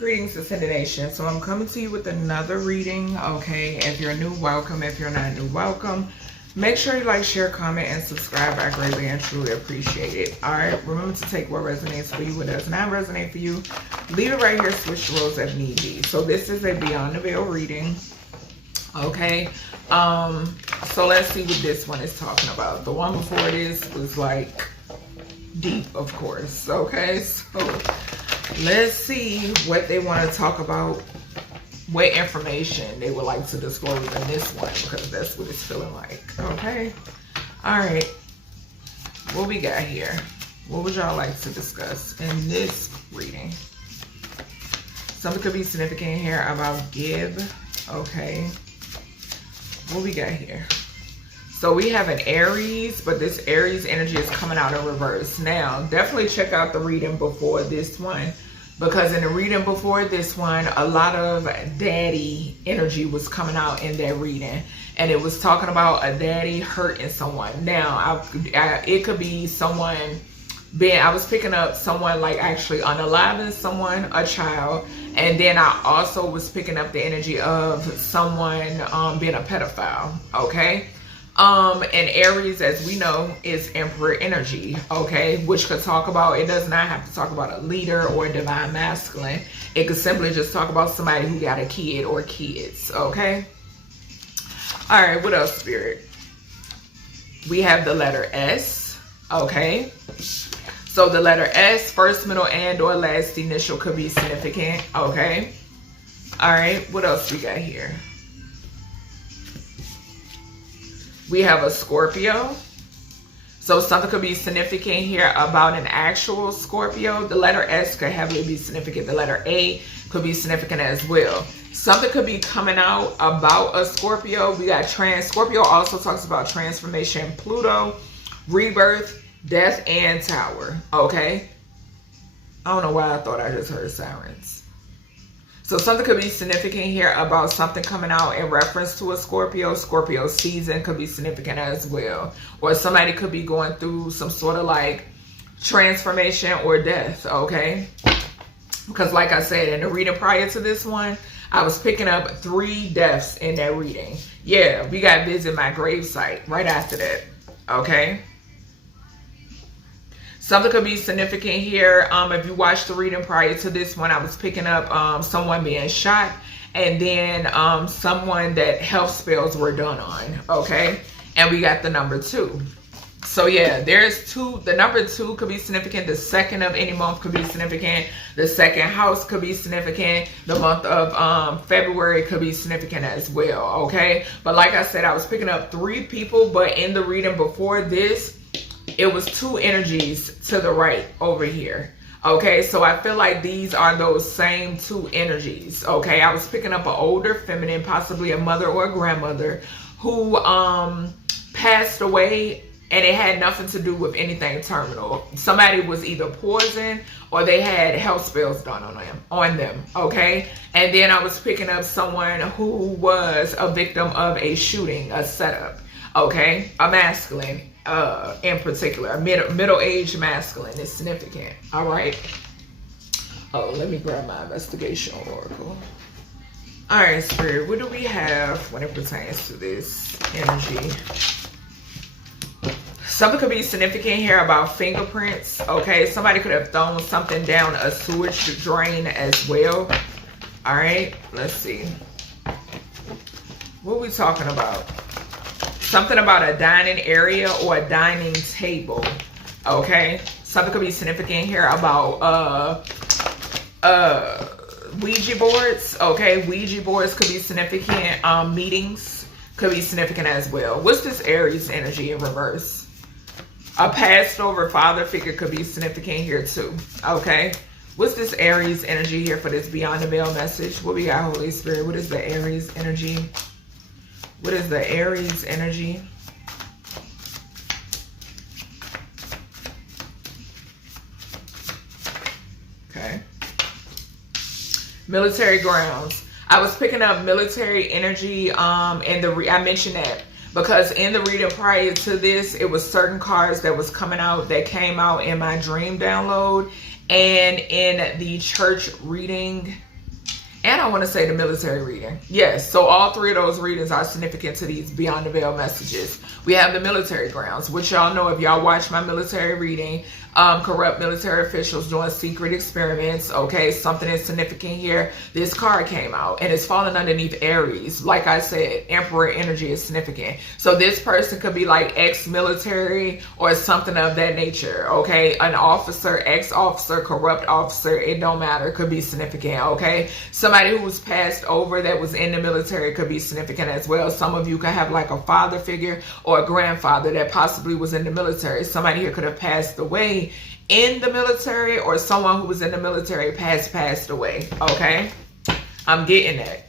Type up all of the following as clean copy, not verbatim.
Greetings, Ascended Nation. So I'm coming to you with another reading, okay? If you're new, welcome. If you're not new, welcome. Make sure you like, share, comment, and subscribe. I greatly and truly appreciate it. All right, remember to take what resonates for you. What does not resonate for you, leave it right here. Switch the roles if need be. So this is a Beyond the Veil reading, okay? So let's see what this one is talking about. The one before this was like deep, of course, okay? So let's see what they want to talk about, what information they would like to disclose in this one, because that's what it's feeling like, okay? All right, what we got here? What would y'all like to discuss in this reading? Something could be significant here about give, okay? What we got here? So we have an Aries, but this Aries energy is coming out in reverse. Now, definitely check out the reading before this one, because in the reading before this one, a lot of daddy energy was coming out in that reading. And it was talking about a daddy hurting someone. Now, it could be someone I was picking up someone like actually unaliving someone, a child. And then I also was picking up the energy of someone being a pedophile, okay? And Aries, as we know, is Emperor energy, okay? Which could talk about, it does not have to talk about a leader or a divine masculine. It could simply just talk about somebody who got a kid or kids, okay? All right, what else, Spirit? We have the letter S, okay? So the letter S, first, middle, and or last initial could be significant, okay? All right, what else we got here? We have a Scorpio. So something could be significant here about an actual Scorpio. The letter S could heavily be significant. The letter A could be significant as well. Something could be coming out about a Scorpio. We got Scorpio also talks about transformation, Pluto, rebirth, death, and tower. Okay. I don't know why I thought I just heard sirens. So something could be significant here about something coming out in reference to a Scorpio. Scorpio season could be significant as well. Or somebody could be going through some sort of like transformation or death, okay? Because like I said, in the reading prior to this one, I was picking up 3 deaths in that reading. Yeah, we got to visit my gravesite right after that, okay? Something could be significant here. If you watched the reading prior to this one, I was picking up someone being shot, and then someone that health spells were done on, okay? And we got the number 2. So yeah, there's 2. The number 2 could be significant. The second of any month could be significant. The second house could be significant. The month of February could be significant as well, okay? But like I said, I was picking up 3 people, but in the reading before this, it was 2 energies to the right over here, okay? So I feel like these are those same 2 energies, okay? I was picking up an older feminine, possibly a mother or a grandmother, who passed away, and it had nothing to do with anything terminal. Somebody was either poisoned or they had health spells done on them, okay? And then I was picking up someone who was a victim of a shooting, a setup, okay? A masculine. In particular, a middle-aged masculine is significant. All right. Oh, let me grab my investigation oracle. All right, Spirit, what do we have when it pertains to this energy? Something could be significant here about fingerprints. Okay, somebody could have thrown something down a sewage drain as well. All right, let's see. What are we talking about? Something about a dining area or a dining table, okay? Something could be significant here about Ouija boards, okay? Ouija boards could be significant. Meetings could be significant as well. What's this Aries energy in reverse? A passed over father figure could be significant here too, okay? What's this Aries energy here for this Beyond the Veil message? What we got, Holy Spirit? What is the Aries energy? What is the Aries energy? Okay. Military grounds. I was picking up military energy I mentioned that because in the reading prior to this, it was certain cards that was coming out that came out in my dream download, and in the church reading And I want to say the military reading. Yes, so all three of those readings are significant to these Beyond the Veil messages. We have the military grounds, which y'all know if y'all watch my military reading, corrupt military officials doing secret experiments. Okay, something is significant here. This card came out and it's falling underneath Aries. Like I said, Emperor energy is significant. So this person could be like ex-military or something of that nature. Okay, an officer, ex-officer, corrupt officer, it don't matter. It could be significant. Okay, somebody who was passed over that was in the military could be significant as well. Some of you could have like a father figure or a grandfather that possibly was in the military. Somebody here could have passed away in the military, or someone who was in the military passed away. Okay, I'm getting that.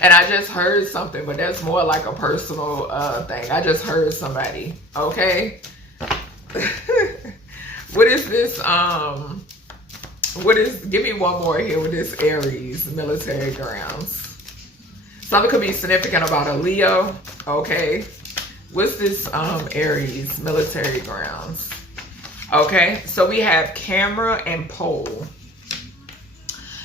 And I just heard something, but that's more like a personal thing. I just heard somebody. Okay. What is this? Give me one more here with this Aries military grounds. Something could be significant about a Leo. Okay. What's this Aries military grounds? Okay, so we have camera and pole.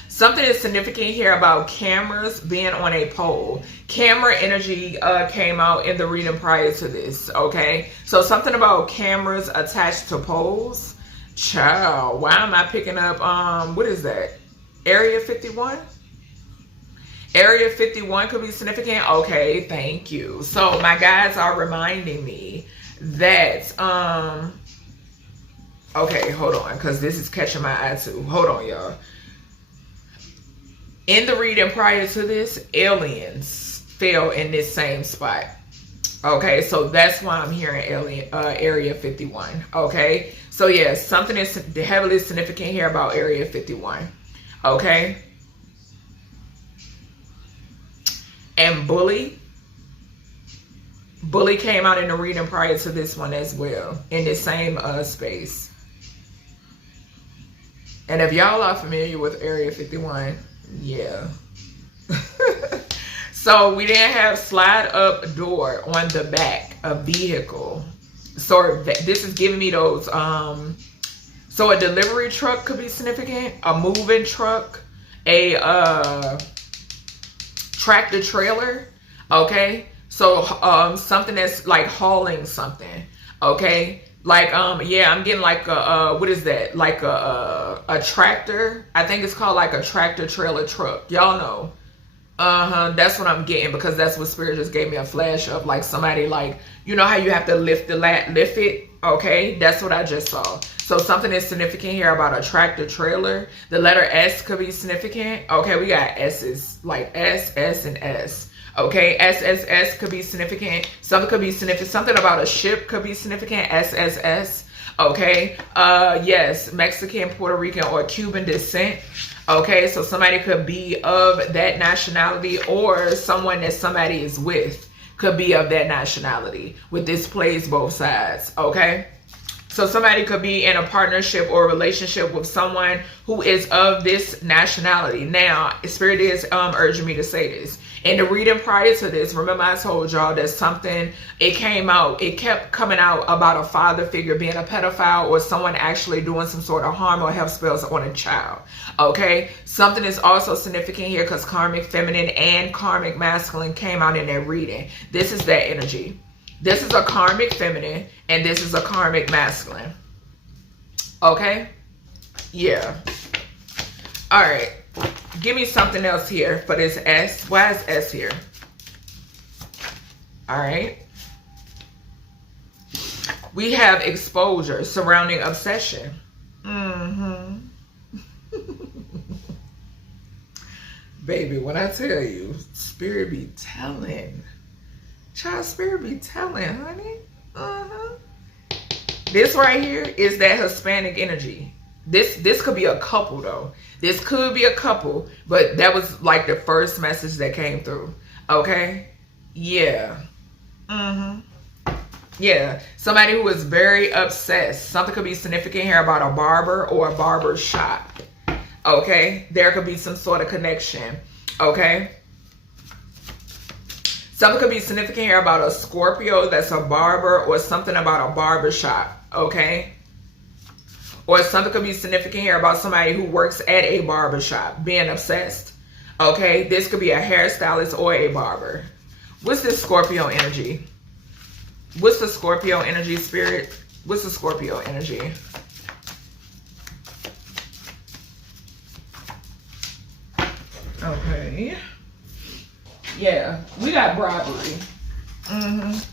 Something is significant here about cameras being on a pole. Camera energy came out in the reading prior to this. Okay, so something about cameras attached to poles. Child, why am I picking up, what is that? Area 51? Area 51 could be significant. Okay, thank you. So my guides are reminding me that, okay, hold on, because this is catching my eye too. Hold on, y'all. In the reading prior to this, aliens fell in this same spot. Okay, so that's why I'm hearing Area 51. Okay, so yeah, something is heavily significant here about Area 51. Okay. And Bully came out in the reading prior to this one as well, in the same space. And if y'all are familiar with Area 51, yeah. So we didn't have slide up door on the back of vehicle. So this is giving me those, so a delivery truck could be significant, a moving truck, a tractor trailer. Okay, so something that's like hauling something. Okay, like yeah, I'm getting like a what is that, like a tractor. I think it's called like a tractor trailer truck, y'all know. That's what I'm getting, because that's what Spirit just gave me a flash of, like somebody, like, you know how you have to lift it. Okay, that's what I just saw. So something is significant here about a tractor trailer. The letter S could be significant. Okay, we got S's, like S, S, and S. Okay, SSS could be significant. Something could be significant. Something about a ship could be significant. SSS. Okay, yes, Mexican, Puerto Rican, or Cuban descent. Okay, so somebody could be of that nationality, or someone that somebody is with could be of that nationality. With this plays both sides. Okay, so somebody could be in a partnership or a relationship with someone who is of this nationality. Now, Spirit is urging me to say this. In the reading prior to this, remember I told y'all that something, it kept coming out about a father figure being a pedophile, or someone actually doing some sort of harm or health spells on a child. Okay, something is also significant here because karmic feminine and karmic masculine came out in that reading. This is that energy. This is a karmic feminine and this is a karmic masculine. Okay, yeah. All right. Give me something else here for this S. Why is S here? All right. We have exposure surrounding obsession. Baby, when I tell you, Spirit be telling. Child, Spirit be telling, honey. This right here is that Hispanic energy. This could be a couple though. This could be a couple, but that was like the first message that came through. Okay? Yeah. Yeah. Somebody who is very obsessed. Something could be significant here about a barber or a barber shop. Okay? There could be some sort of connection. Okay? Something could be significant here about a Scorpio that's a barber, or something about a barber shop. Okay? Or something could be significant here about somebody who works at a barbershop being obsessed. Okay, this could be a hairstylist or a barber. What's this Scorpio energy? What's the Scorpio energy, Spirit? What's the Scorpio energy? Okay. Yeah, we got bribery.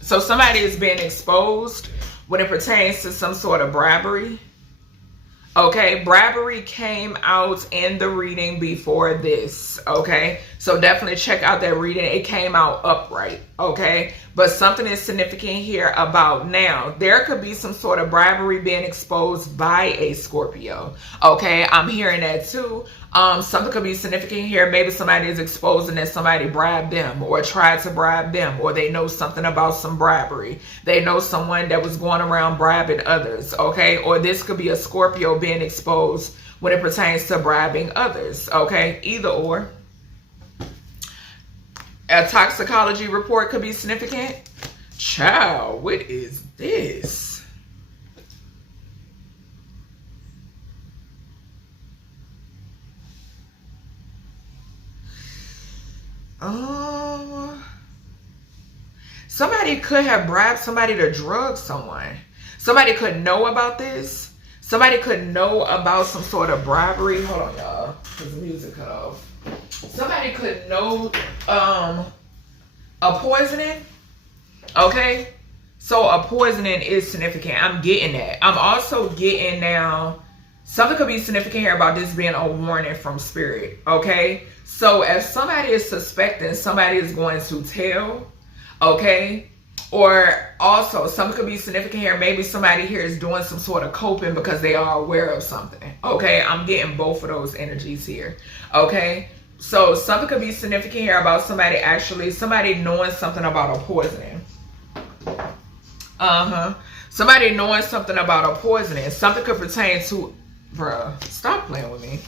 So somebody is being exposed when it pertains to some sort of bribery. Okay, bribery came out in the reading before this. Okay, so definitely check out that reading. It came out upright. Okay, but something is significant here about now. There could be some sort of bribery being exposed by a Scorpio. Okay, I'm hearing that too. Something could be significant here. Maybe somebody is exposing that somebody bribed them or tried to bribe them, or they know something about some bribery. They know someone that was going around bribing others. Okay, or this could be a Scorpio being exposed when it pertains to bribing others. Okay, either or. A toxicology report could be significant. Child, what is this? Somebody could have bribed somebody to drug someone. Somebody could know about this. Somebody could know about some sort of bribery. Hold on, y'all, because the music cut off. Somebody could know a poisoning. Okay, so a poisoning is significant. I'm getting that. I'm also getting now something could be significant here about this being a warning from Spirit. Okay, so if somebody is suspecting, somebody is going to tell. Okay, or also something could be significant here. Maybe somebody here is doing some sort of coping because they are aware of something. Okay, I'm getting both of those energies here. Okay, so something could be significant here about somebody knowing something about a poisoning. Somebody knowing something about a poisoning. Something could pertain to, bruh, stop playing with me.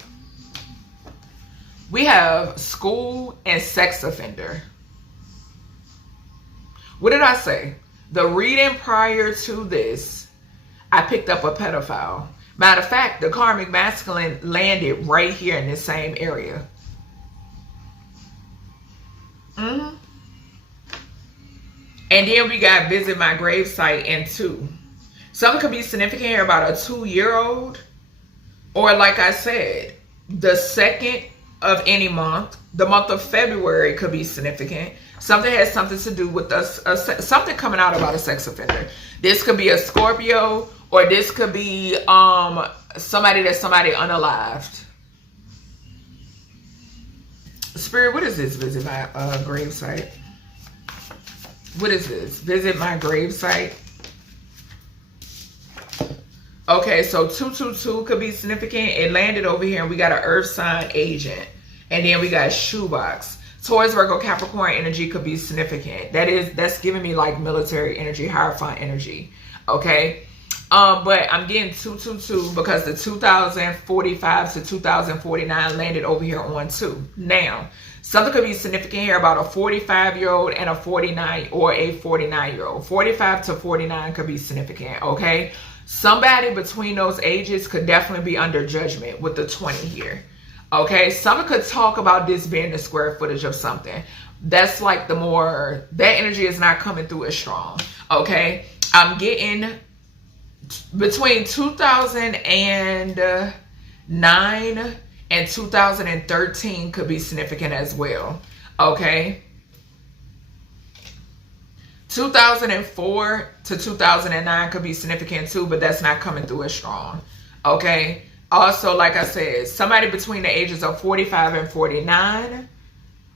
We have school and sex offender. What did I say? The reading prior to this, I picked up a pedophile. Matter of fact, the karmic masculine landed right here in this same area. And then we got visit my gravesite in 2. Something could be significant here about a 2-year-old. Or like I said, the 2nd of any month. The month of February could be significant. Something has something to do with us, something coming out about a sex offender. This could be a Scorpio, or this could be somebody unalived. Spirit, what is this? Visit my gravesite. What is this? Visit my gravesite. Okay, so 222 could be significant. It landed over here, and we got an earth sign agent. And then we got shoebox. Taurus, Virgo, Capricorn energy could be significant. That's giving me like military energy, Hierophant energy. Okay. But I'm getting 222 because the 2045 to 2049 landed over here on 2. Now, something could be significant here about a 45-year-old and a 49 or a 49-year-old. 45 to 49 could be significant. Okay. Somebody between those ages could definitely be under judgment with the 20 here. Okay, someone could talk about this being the square footage of something. That's like that energy is not coming through as strong. Okay, I'm getting between 2009 and 2013 could be significant as well. Okay, 2004 to 2009 could be significant too, but that's not coming through as strong. Okay. Also, like I said, somebody between the ages of 45 and 49,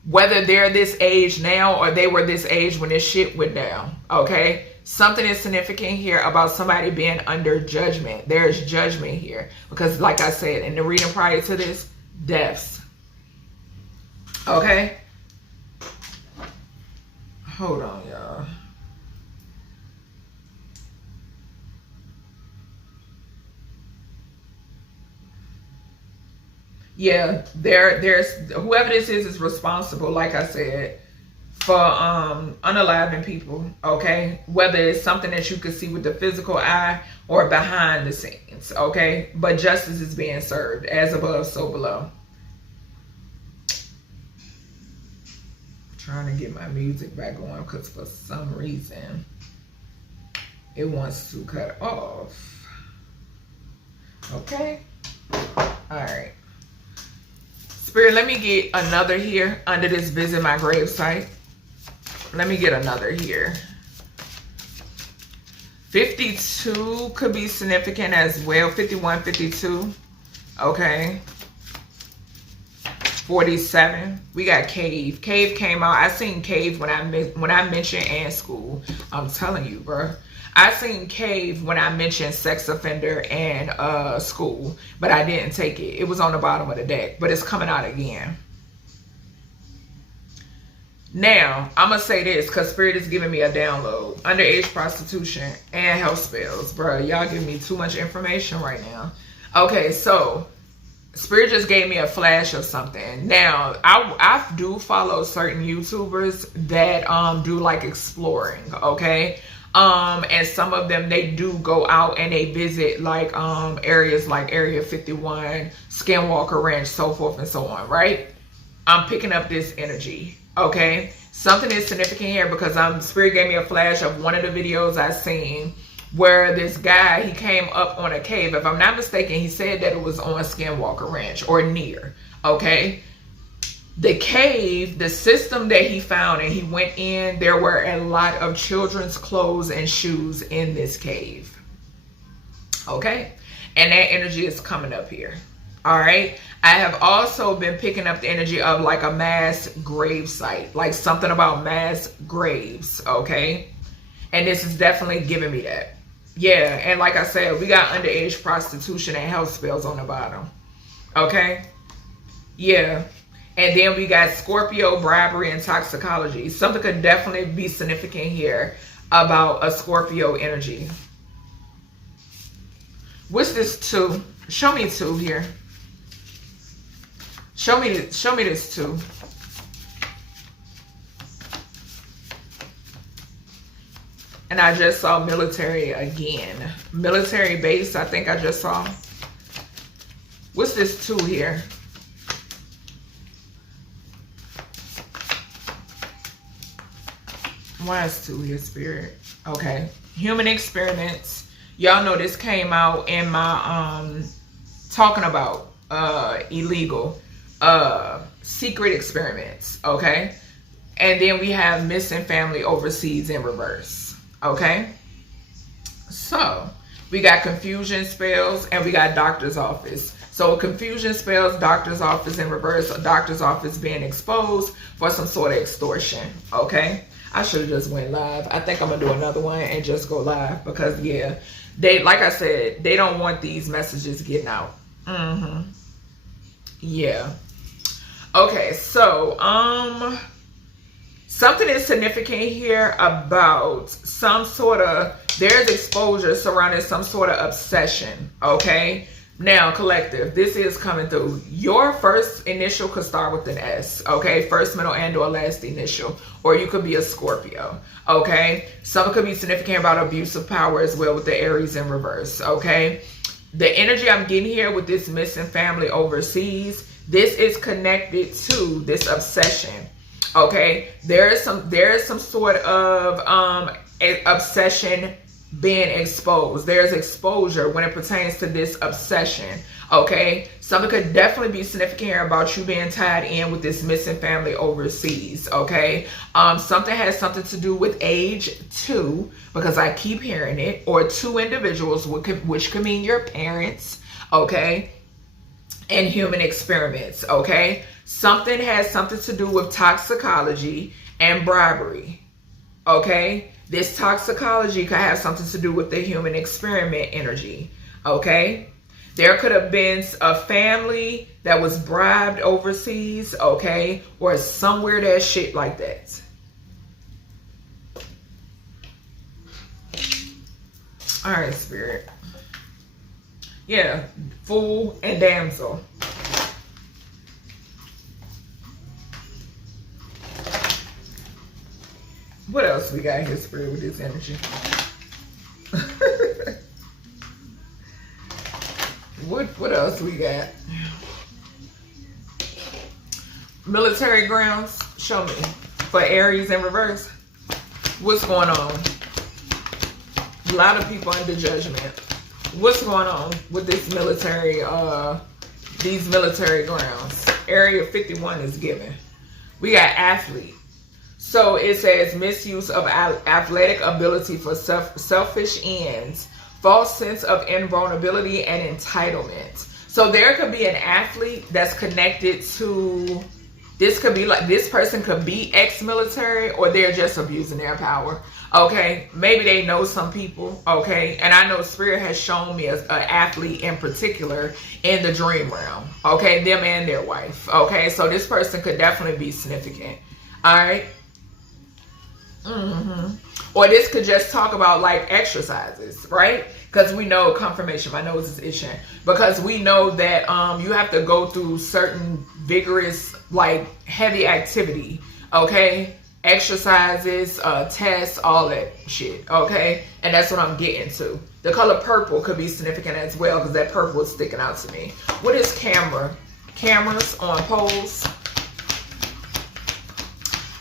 whether they're this age now or they were this age when this shit went down, okay? Something is significant here about somebody being under judgment. There is judgment here because, like I said, in the reading prior to this, deaths, okay? Hold on, y'all. Yeah, there's whoever this is responsible, like I said, for unaliving people, okay? Whether it's something that you could see with the physical eye or behind the scenes, okay? But justice is being served, as above, so below. Trying to get my music back on because for some reason it wants to cut off. Okay. Alright. Spirit, let me get another here under this visit my gravesite. Let me get another here. 52 could be significant as well. 51, 52. Okay. 47. We got Cave. Cave came out. I seen Cave when I mentioned and school. I'm telling you, bro. I seen Cave when I mentioned sex offender and school, but I didn't take it. It was on the bottom of the deck, but it's coming out again. Now, I'm going to say this because Spirit is giving me a download. Underage prostitution and health spells. Bro, y'all giving me too much information right now. Okay, so Spirit just gave me a flash of something. Now, I do follow certain YouTubers that do like exploring, okay? And some of them, they do go out and they visit like areas like Area 51, Skinwalker Ranch, so forth and so on, right? I'm picking up this energy, okay? Something is significant here because Spirit gave me a flash of one of the videos I seen where this guy, he came up on a cave. If I'm not mistaken, he said that it was on Skinwalker Ranch or near, okay? The cave, the system that he found and he went in, there were a lot of children's clothes and shoes in this cave. Okay? And that energy is coming up here. All right? I have also been picking up the energy of like a mass grave site, like something about mass graves. Okay? And this is definitely giving me that. Yeah. And like I said, we got underage prostitution and health spells on the bottom. Okay? Yeah. And then we got Scorpio, bribery, and toxicology. Something could definitely be significant here about a Scorpio energy. What's this 2? Show me 2 here. Show me this 2. And I just saw military again. Military base, I think I just saw. What's this 2 here? Why is 2 here, Spirit? Okay. Human experiments. Y'all know this came out in my talking about illegal secret experiments. Okay. And then we have missing family overseas in reverse. Okay. So we got confusion spells and we got doctor's office. So confusion spells, doctor's office in reverse, doctor's office being exposed for some sort of extortion. Okay. I should have just went live. I think I'm going to do another one and just go live because, yeah, they, like I said, they don't want these messages getting out. Yeah. Okay, so, something is significant here about some sort of, there's exposure surrounding some sort of obsession, okay? Now, collective, this is coming through. Your first initial could start with an S, okay? First, middle, and or last initial. Or you could be a Scorpio, okay? Something could be significant about abuse of power as well with the Aries in reverse, okay? The energy I'm getting here with this missing family overseas, this is connected to this obsession, okay? There is some sort of obsession being exposed. There's exposure when it pertains to this obsession, okay? Something could definitely be significant here about you being tied in with this missing family overseas, okay? Something has something to do with age 2, because I keep hearing it, or 2 individuals, which could mean your parents, okay? And human experiments, okay? Something has something to do with toxicology and bribery, okay? This toxicology could have something to do with the human experiment energy, okay? There could have been a family that was bribed overseas, okay? Or somewhere that shit like that. All right, Spirit. Yeah, fool and damsel. What else we got here, Spirit, with this energy? What else we got? Military grounds. Show me. for Aries in reverse. What's going on? A lot of people under judgment. What's going on with this military, these military grounds? Area 51 is given. We got athlete. So it says misuse of athletic ability for selfish ends, false sense of invulnerability and entitlement. So there could be an athlete that's connected to, this could be like, this person could be ex-military, or they're just abusing their power. Okay, maybe they know some people. Okay, and I know Spirit has shown me an athlete in particular in the dream realm. Okay, them and their wife. Okay, so this person could definitely be significant. All right. Or this could just talk about like exercises, right? Because we know confirmation. My nose is itching. Because we know that you have to go through certain vigorous, like heavy activity. Okay, exercises, tests, all that shit. Okay, and that's what I'm getting to. The color purple could be significant as well, because that purple is sticking out to me. What is camera? Cameras on poles.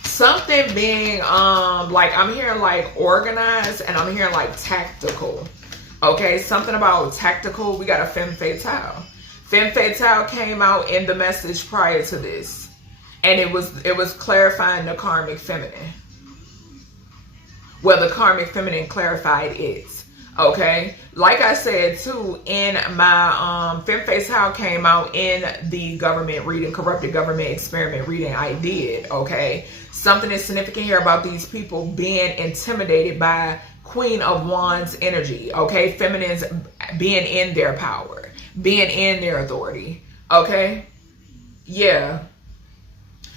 Something being like, I'm hearing like organized, and I'm hearing like tactical. Okay, something about tactical. We got a femme fatale. Femme fatale came out in the message prior to this, and it was clarifying the karmic feminine. Well, the karmic feminine clarified it. Okay, like I said too, in my femme fatale came out in the government reading, corrupted government experiment reading I did. Okay, something is significant here about these people being intimidated by Queen of Wands energy. Okay, feminines being in their power, being in their authority. Okay, yeah.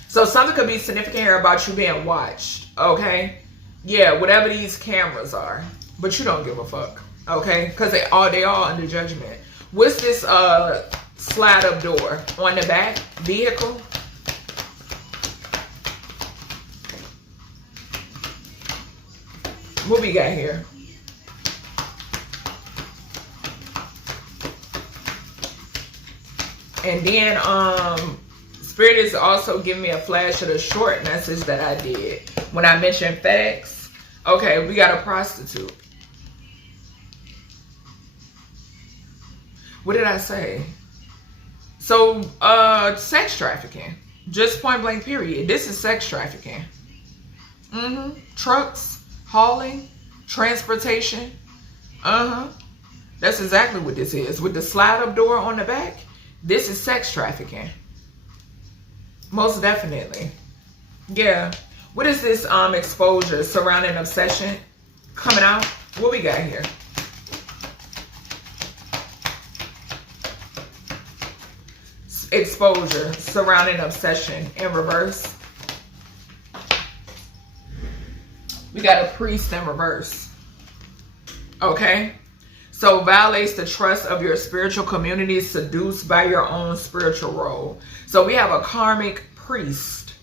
So something could be significant here about you being watched. Okay, yeah, whatever these cameras are. But you don't give a fuck, okay? Because they all under judgment. What's this slide up door on the back? Vehicle. What we got here? And then Spirit is also giving me a flash of the short message that I did when I mentioned FedEx. Okay, we got a prostitute. What did I say? So, sex trafficking. Just point blank period. This is sex trafficking. Trucks, hauling, transportation. That's exactly what this is. With the slide up door on the back, this is sex trafficking. Most definitely. Yeah. What is this exposure surrounding obsession coming out? What we got here? Exposure surrounding obsession in reverse. We got a priest in reverse. Okay, so violates the trust of your spiritual community, seduced by your own spiritual role. So we have a karmic priest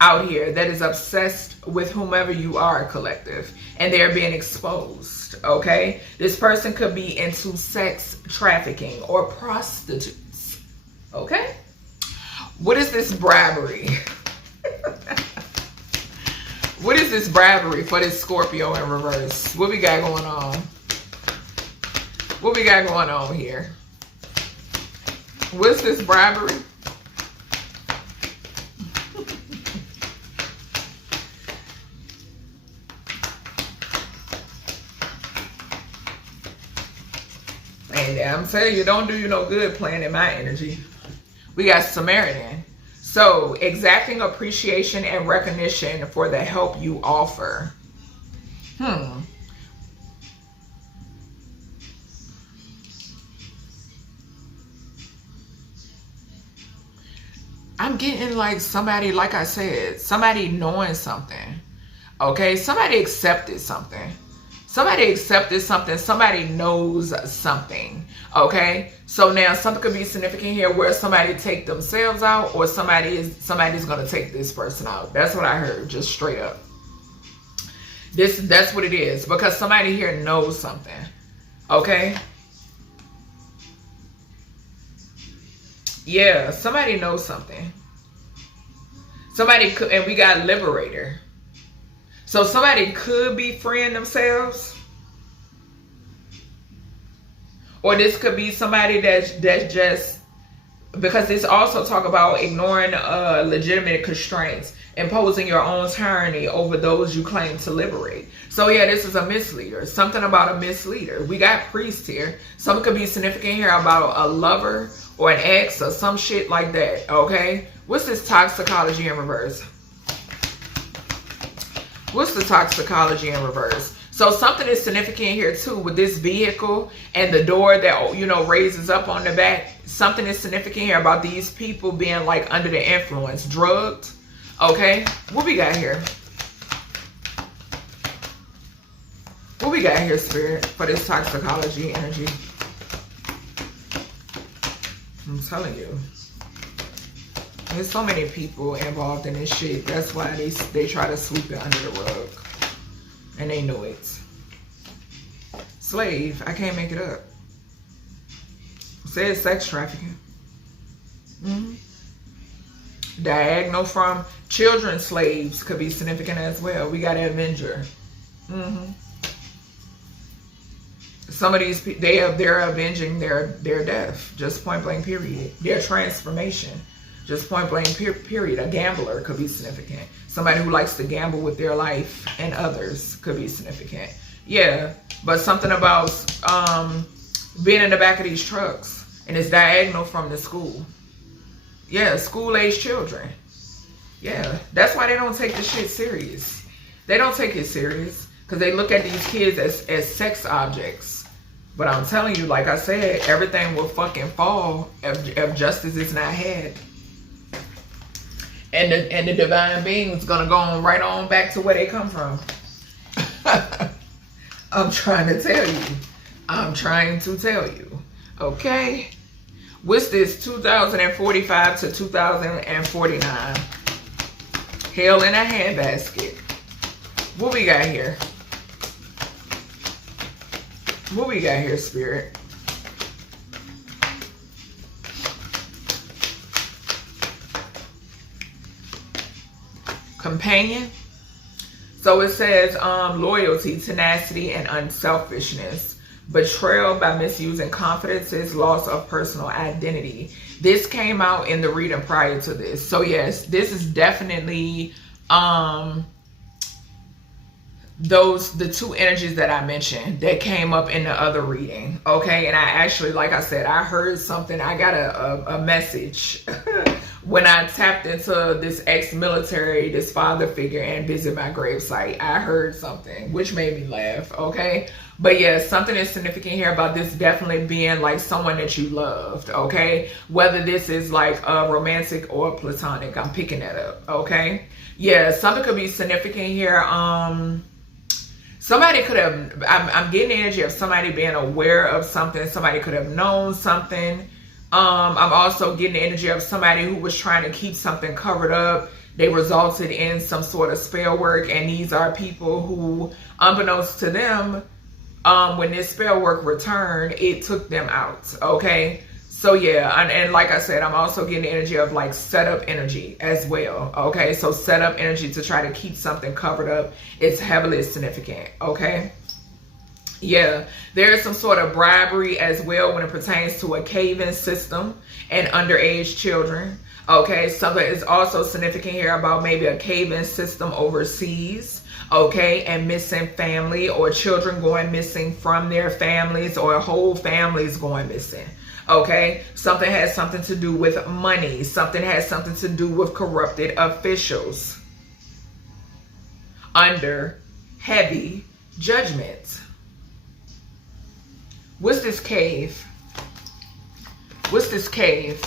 out here that is obsessed with whomever you are, collective, and they're being exposed. Okay, this person could be into sex trafficking or prostitutes. Okay, what is this bribery? What is this bribery for this Scorpio in reverse? What we got going on? What we got going on here? What's this bribery? And I'm telling you, don't do you no good playing in my energy. We got Samaritan. So, exacting appreciation and recognition for the help you offer. I'm getting like somebody, like I said, somebody knowing something. Okay, somebody accepted something. Somebody accepted something. Somebody knows something. Okay, so now something could be significant here where somebody take themselves out, or somebody's going to take this person out. That's what I heard, just straight up. That's what it is, because somebody here knows something. Okay, yeah, somebody knows something. Somebody could, and we got liberator. So somebody could be freeing themselves. Or this could be somebody that's just, because this also talk about ignoring legitimate constraints, imposing your own tyranny over those you claim to liberate. So yeah, this is a misleader. Something about a misleader. We got priest here. Something could be significant here about a lover or an ex or some shit like that, okay? What's this toxicology in reverse? What's the toxicology in reverse? So something is significant here too with this vehicle and the door that, you know, raises up on the back. Something is significant here about these people being like under the influence, drugged. Okay, what we got here? What we got here, Spirit, for this toxicology energy? I'm telling you. There's so many people involved in this shit. That's why they try to sweep it under the rug. And they know it. Slave. I can't make it up. It says sex trafficking. Diagonal from children slaves could be significant as well. We got an avenger. Some of these people, they're avenging their death. Just point blank period. Their transformation. Just point blank period. A gambler could be significant. Somebody who likes to gamble with their life and others could be significant. Yeah, but something about being in the back of these trucks, and it's diagonal from the school. Yeah, school-age children. Yeah, that's why they don't take this shit serious. They don't take it serious because they look at these kids as sex objects. But I'm telling you, like I said, everything will fucking fall if justice is not had. And the divine being is gonna go on right on back to where they come from. I'm trying to tell you. I'm trying to tell you. Okay? What's this? 2045 to 2049. Hell in a handbasket. What we got here? What we got here, Spirit? Companion. So it says loyalty, tenacity, and unselfishness. Betrayal by misusing confidences, loss of personal identity. This came out in the reading prior to this. So yes, this is definitely the two energies that I mentioned that came up in the other reading. Okay, and I actually, like I said, I heard something. I got a message when I tapped into this ex-military, this father figure, and visit my gravesite. I heard something which made me laugh. Okay, but yeah, something is significant here about this definitely being like someone that you loved. Okay, whether this is like romantic or platonic, I'm picking that up. Okay, yeah, something could be significant here. Somebody could have, I'm getting the energy of somebody being aware of something. Somebody could have known something. I'm also getting the energy of somebody who was trying to keep something covered up. They resulted in some sort of spell work. And these are people who, unbeknownst to them, when this spell work returned, it took them out. Okay. So yeah, and like I said, I'm also getting the energy of like setup energy as well. Okay, so setup energy to try to keep something covered up. It's heavily significant. Okay, yeah, there is some sort of bribery as well when it pertains to a cave-in system and underage children. Okay, something is also significant here about maybe a cave-in system overseas. Okay, and missing family or children going missing from their families or whole families going missing. Okay, something has something to do with money. Something has something to do with corrupted officials under heavy judgment. What's this cave? What's this cave?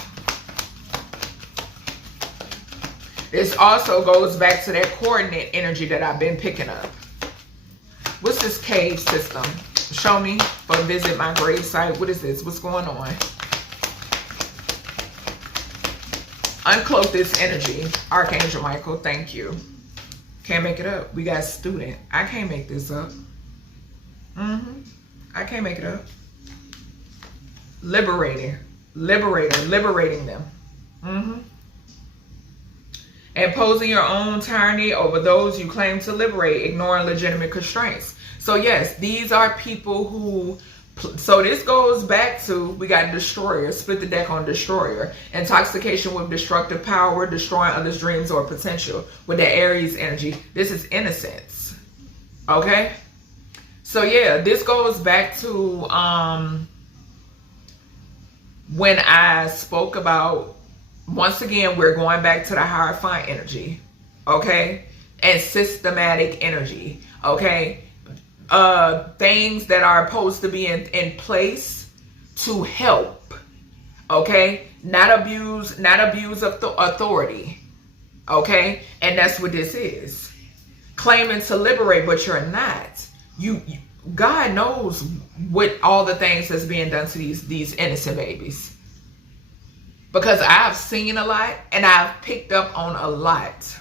This also goes back to that coordinate energy that I've been picking up. What's this cave system? Show me or visit my gravesite. What is this? What's going on? Uncloak this energy. Archangel Michael, thank you. Can't make it up. We got student. I can't make this up. I can't make it up. Liberator. Liberator. Liberating them. Imposing your own tyranny over those you claim to liberate, ignoring legitimate constraints. So yes, these are people who, so this goes back to, we got Destroyer, split the deck on Destroyer. Intoxication with destructive power, destroying others' dreams or potential with the Aries energy. This is innocence. Okay? So yeah, this goes back to when I spoke about, once again, we're going back to the Hierophant energy. Okay? And systematic energy. Okay? Things that are supposed to be in place to help, okay, not abuse of authority, okay, and that's what this is. Claiming to liberate, but you're not. You God knows what all the things that's being done to these innocent babies, because I've seen a lot and I've picked up on a lot.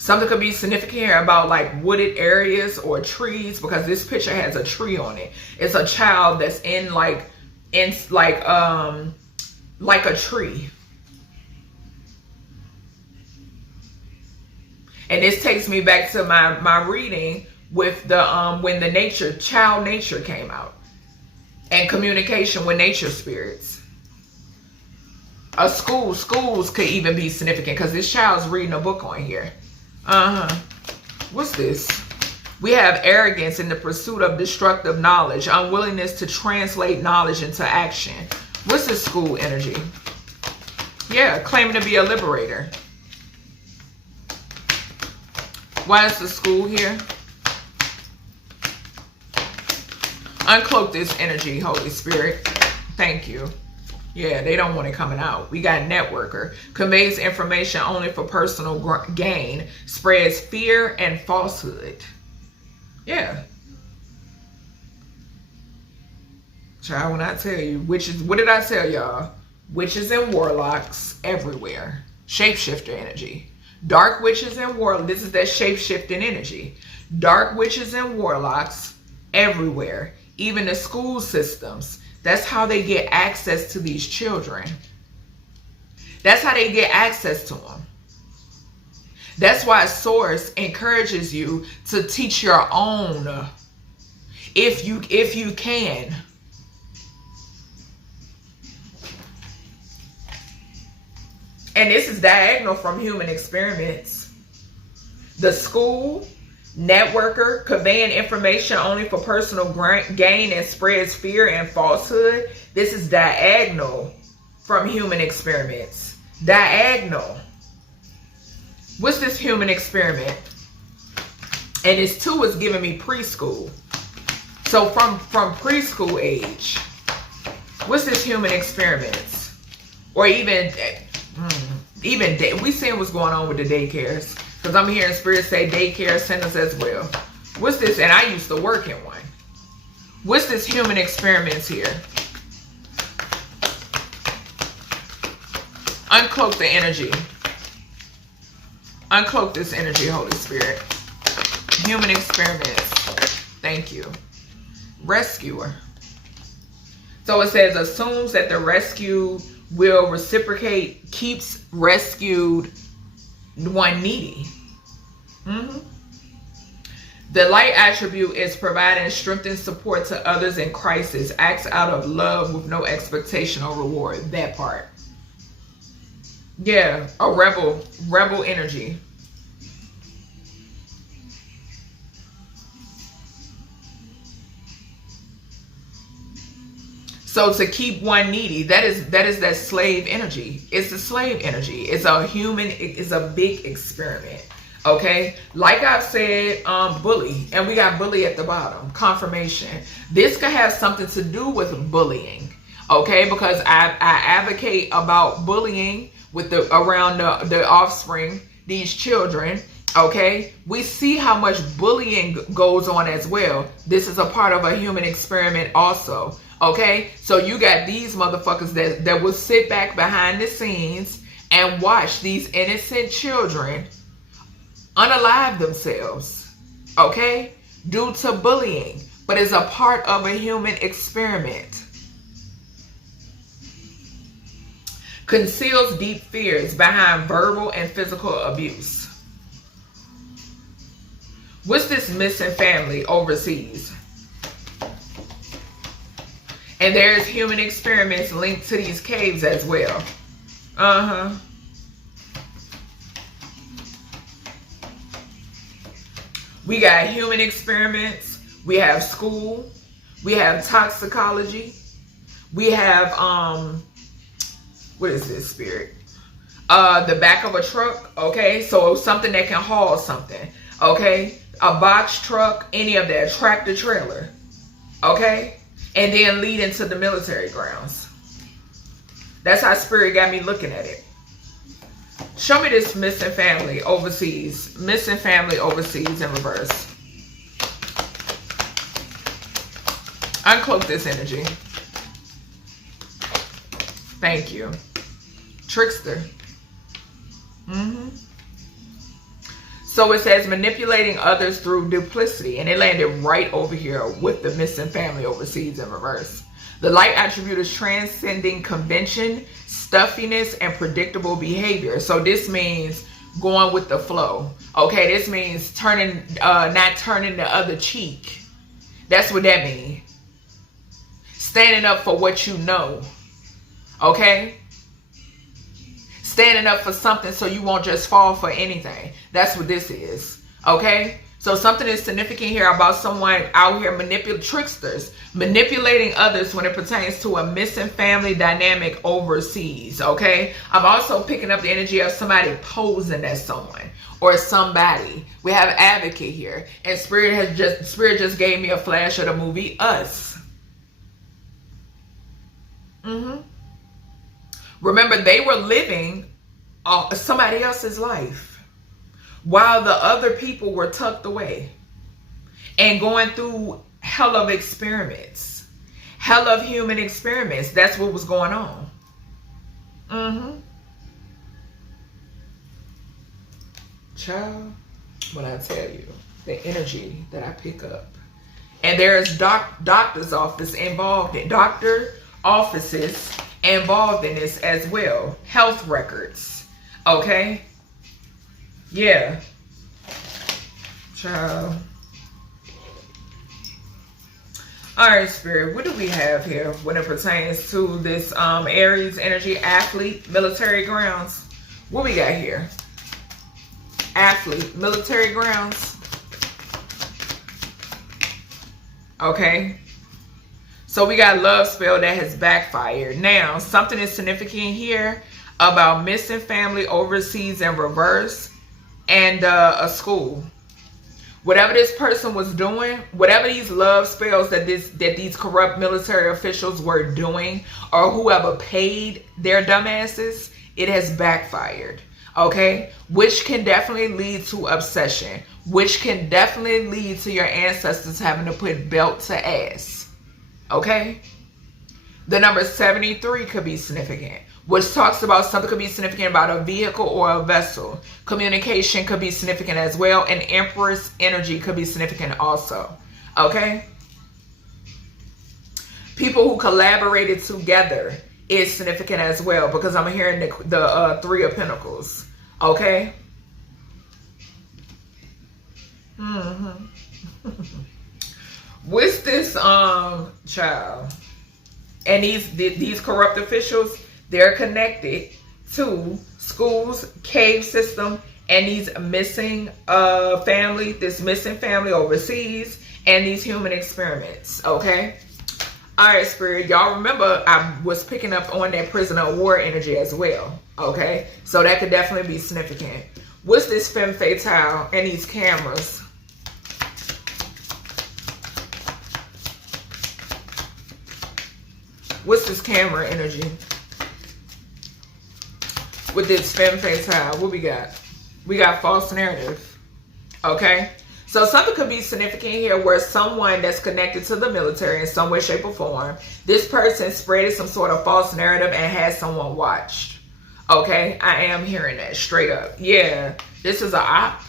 Something could be significant here about like wooded areas or trees, because this picture has a tree on it. It's a child that's in like a tree. And this takes me back to my reading with the when the child nature came out, and communication with nature spirits. Schools could even be significant, because this child's reading a book on here. What's this? We have arrogance in the pursuit of destructive knowledge, unwillingness to translate knowledge into action. What's this school energy? Yeah, claiming to be a liberator. Why is the school here? Uncloak this energy, Holy Spirit. Thank you. Yeah, they don't want it coming out. We got networker. Conveys information only for personal gain. Spreads fear and falsehood. Yeah. Child, when I tell you, witches, what did I tell y'all? Witches and warlocks everywhere. Shapeshifter energy. Dark witches and warlocks. This is that shape-shifting energy. Dark witches and warlocks everywhere. Even the school systems. That's how they get access to these children. That's how they get access to them. That's why Source encourages you to teach your own, if you can. And this is diagonal from Human Experiments. The school networker, conveying information only for personal gain and spreads fear and falsehood. This is diagonal from Human Experiments. Diagonal. What's this Human Experiment? And this 2 is giving me preschool. So from preschool age. What's this Human Experiments? Or even we seeing what's going on with the daycares. Because I'm hearing Spirit say daycare centers as well. What's this? And I used to work in one. What's this Human Experiments here? Uncloak the energy. Uncloak this energy, Holy Spirit. Human Experiments. Thank you. Rescuer. So it says, assumes that the rescued will reciprocate, keeps rescued one needy. The light attribute is providing strength and support to others in crisis. Acts out of love with no expectation or reward. That part. Yeah, a rebel energy. So to keep one needy, that is that slave energy. It's the slave energy. It's a human, it's a big experiment. Okay, like I've said, bully, and we got bully at the bottom. Confirmation. This could have something to do with bullying. Okay, because I advocate about bullying with around the offspring, these children. Okay, we see how much bullying goes on as well. This is a part of a human experiment also. Okay, so you got these motherfuckers that will sit back behind the scenes and watch these innocent children unalive themselves, okay, due to bullying, but it's a part of a human experiment. Conceals deep fears behind verbal and physical abuse. What's this missing family overseas? And there's human experiments linked to these caves as well. We got human experiments. We have school. We have toxicology. We have, what is this, spirit? The back of a truck, okay? So something that can haul something, okay? A box truck, any of that, tractor trailer, okay? And then lead into the military grounds. That's how spirit got me looking at it. Show me this missing family overseas. Missing family overseas in reverse. Uncloak this energy. Thank you. Trickster. So it says manipulating others through duplicity. And it landed right over here with the missing family overseas in reverse. The light attribute is transcending convention, stuffiness, and predictable behavior. So this means going with the flow. Okay, this means turning, not turning the other cheek. That's what that means. Standing up for what you know. Okay? Standing up for something so you won't just fall for anything. That's what this is. Okay? So something is significant here about someone out here tricksters, manipulating others when it pertains to a missing family dynamic overseas. Okay? I'm also picking up the energy of somebody posing as someone or somebody. We have advocate here. And Spirit just gave me a flash of the movie Us. Remember, they were living somebody else's life while the other people were tucked away and going through hell of experiments, hell of human experiments. That's what was going on. Child, when I tell you the energy that I pick up, and there's doctor's office involved in offices involved in this as well. Health records. Okay? Yeah. Child. Alright, Spirit. What do we have here when it pertains to this Aries energy? Athlete, military grounds. What we got here? Athlete, military grounds. Okay? So we got love spell that has backfired. Now, something is significant here about missing family overseas in reverse and a school. Whatever this person was doing, whatever these love spells that these corrupt military officials were doing, or whoever paid their dumbasses, it has backfired. Okay? Which can definitely lead to obsession. Which can definitely lead to your ancestors having to put belt to ass. Okay? The number 73 could be significant, which talks about something could be significant about a vehicle or a vessel. Communication could be significant as well, and Empress energy could be significant also. Okay? People who collaborated together is significant as well, because I'm hearing the Three of Pentacles. Okay? What's this child? And these corrupt officials, they're connected to schools, cave system, and these missing this missing family overseas, and these human experiments. Okay? Alright, Spirit. Y'all remember I was picking up on that prisoner of war energy as well. Okay? So that could definitely be significant. What's this femme fatale and these cameras? What's this camera energy? With this femme fatale, what we got? We got false narrative. Okay? So something could be significant here where someone that's connected to the military in some way, shape, or form, this person spreaded some sort of false narrative and had someone watched. Okay? I am hearing that straight up. Yeah. This is an op.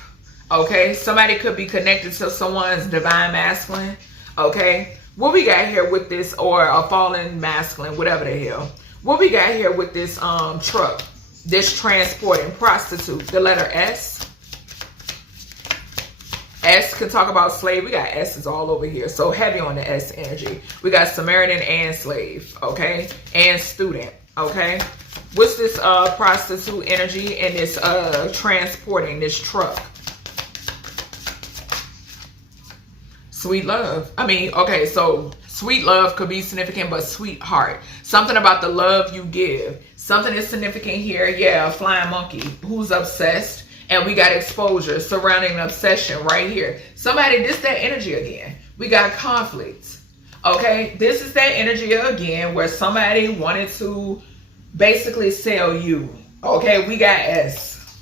Okay? Somebody could be connected to someone's divine masculine. Okay? What we got here with this, or a fallen masculine, whatever the hell. What we got here with this truck, this transporting prostitute, the letter S. S could talk about slave. We got S's all over here. So heavy on the S energy. We got Samaritan and slave, okay? And student, okay? What's this prostitute energy and this transporting, this truck? Sweet love. I mean, okay, so sweet love could be significant, but sweetheart. Something about the love you give. Something is significant here. Yeah, a flying monkey who's obsessed. And we got exposure surrounding an obsession right here. Somebody, this that energy again. We got conflict. Okay, this is that energy again where somebody wanted to basically sell you. Okay, we got S.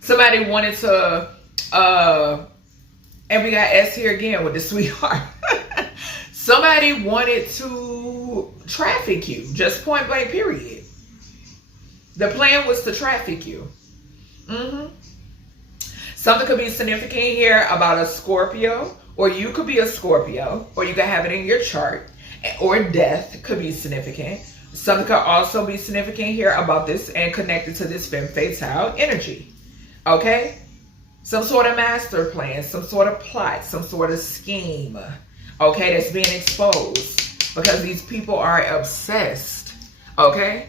Somebody wanted to, and we got S here again with the sweetheart. Somebody wanted to traffic you, just point blank period. The plan was to traffic you. Something could be significant here about a Scorpio, or you could be a Scorpio, or you could have it in your chart, or death could be significant. Something could also be significant here about this and connected to this femme fatale energy. Okay? Some sort of master plan, some sort of plot, some sort of scheme. Okay, that's being exposed because these people are obsessed. Okay?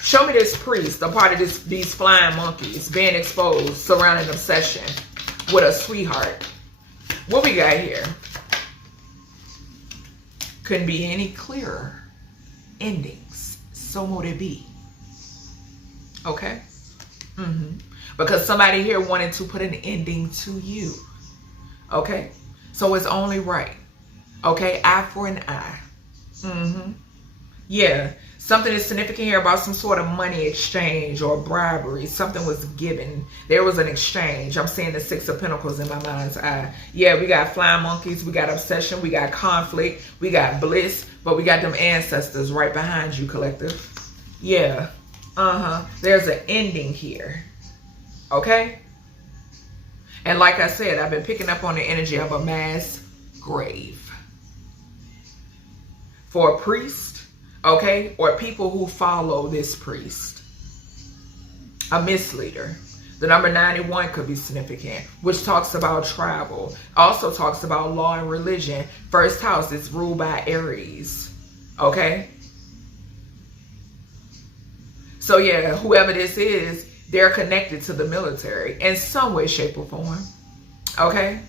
Show me this priest, a part of these flying monkeys being exposed, surrounding obsession with a sweetheart. What we got here couldn't be any clearer. Endings. So mote it be. Okay? Because somebody here wanted to put an ending to you. Okay? So it's only right. Okay? Eye for an eye. Yeah. Something is significant here about some sort of money exchange or bribery. Something was given. There was an exchange. I'm seeing the Six of Pentacles in my mind's eye. Yeah, we got flying monkeys. We got obsession. We got conflict. We got bliss. But we got them ancestors right behind you, collective. Yeah. There's an ending here. Okay? And like I said, I've been picking up on the energy of a mass grave. For a priest. Okay, or people who follow this priest. A misleader. The number 91 could be significant, which talks about travel. Also talks about law and religion. First house is ruled by Aries. Okay? So yeah, whoever this is, they're connected to the military in some way, shape, or form. Okay?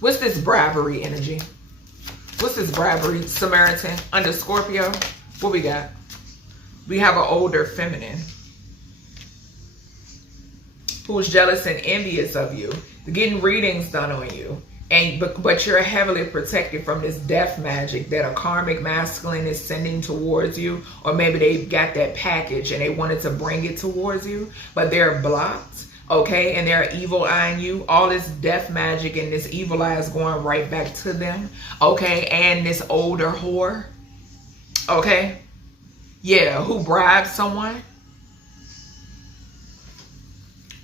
What's this bribery energy? What's this bribery? Samaritan under Scorpio. What we got? We have an older feminine who is jealous and envious of you. They're getting readings done on you. But you're heavily protected from this death magic that a karmic masculine is sending towards you. Or maybe they got that package and they wanted to bring it towards you. But they're blocked. Okay, and they're evil eyeing you. All this death magic and this evil eye is going right back to them. Okay, and this older whore. Okay, yeah, who bribed someone.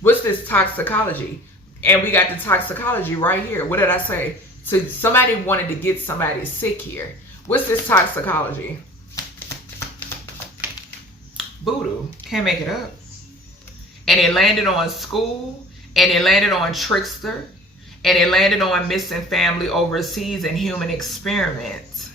What's this toxicology? And we got the toxicology right here. What did I say? So somebody wanted to get somebody sick here. What's this toxicology? Voodoo. Can't make it up. And it landed on school, and it landed on trickster, and it landed on missing family overseas and human experiments.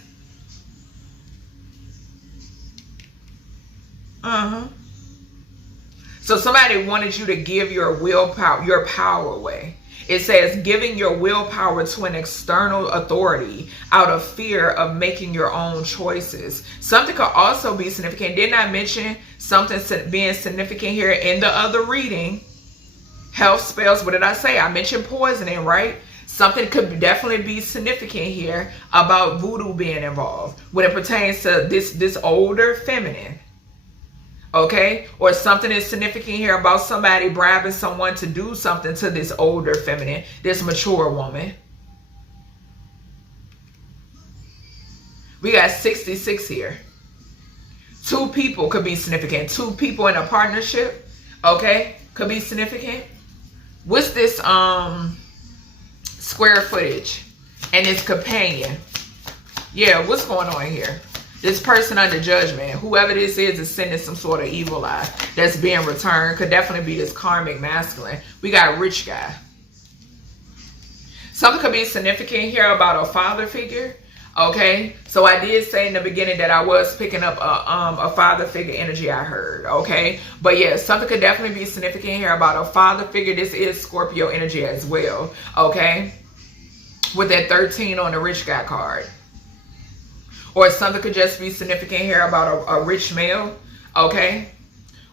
So somebody wanted you to give your willpower, your power away. It says giving your willpower to an external authority out of fear of making your own choices. Something could also be significant. Didn't I mention something being significant here in the other reading? Health spells. What did I say? I mentioned poisoning, right? Something could definitely be significant here about voodoo being involved when it pertains to this older feminine. Okay, or something is significant here about somebody bribing someone to do something to this older feminine, this mature woman. We got 66 here. Two people could be significant. Two people in a partnership, okay, could be significant. What's this square footage and its companion? Yeah, what's going on here? This person under judgment, whoever this is sending some sort of evil eye that's being returned. Could definitely be this karmic masculine. We got a rich guy. Something could be significant here about a father figure. Okay, so I did say in the beginning that I was picking up a father figure energy, I heard. Okay, but yeah, something could definitely be significant here about a father figure. This is Scorpio energy as well. Okay, with that 13 on the rich guy card. Or something could just be significant here about a rich male. Okay,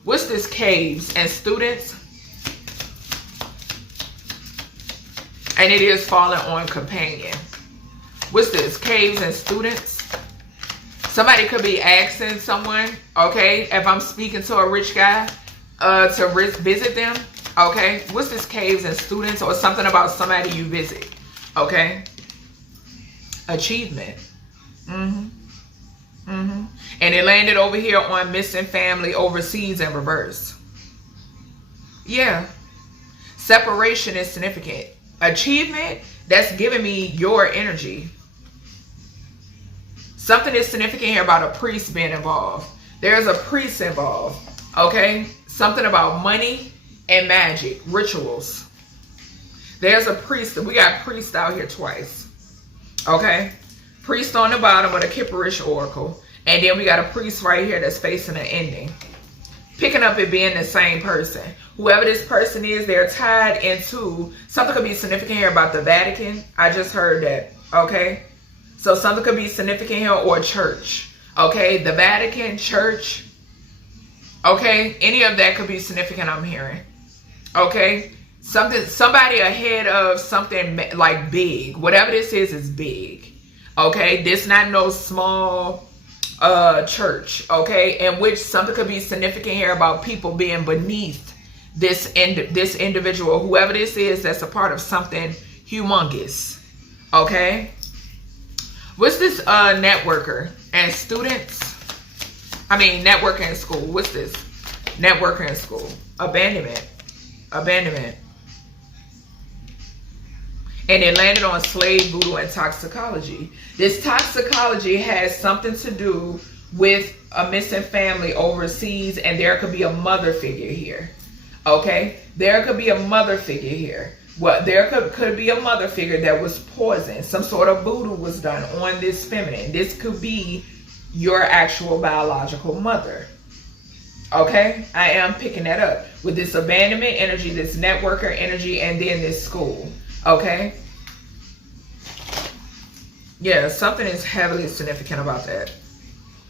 what's this? Caves and students. And it is falling on companion. What's this? Caves and students. Somebody could be asking someone, okay, if I'm speaking to a rich guy, to visit them. Okay, what's this? Caves and students, or something about somebody you visit. Okay, achievement. And it landed over here on missing family overseas in reverse. Yeah, separation is significant. Achievement, that's giving me your energy. Something is significant here about a priest being involved. There's a priest involved. Okay, something about money and magic, rituals. There's a priest. We got priest out here twice. Okay, priest on the bottom with a Kipperish oracle, and then we got a priest right here that's facing an ending. Picking up it being the same person. Whoever this person is, they're tied into something. Could be significant here about the Vatican. I just heard that. Okay, so something could be significant here, or church. Okay, the Vatican, church. Okay, any of that could be significant, I'm hearing. Okay, somebody ahead of something like big. Whatever this is big. Okay, this not no small church. Okay, in which something could be significant here about people being beneath this individual, whoever this is, that's a part of something humongous. Okay, what's this? Networker and students. I mean, networker in school. What's this? Networker in school. Abandonment. Abandonment. And it landed on slave, voodoo, and toxicology. This toxicology has something to do with a missing family overseas, and there could be a mother figure here. Okay, there could be a mother figure here. Well, there could be a mother figure that was poisoned. Some sort of voodoo was done on this feminine. This could be your actual biological mother. Okay, I am picking that up with this abandonment energy, this networker energy, and then this school. Okay, yeah, something is heavily significant about that,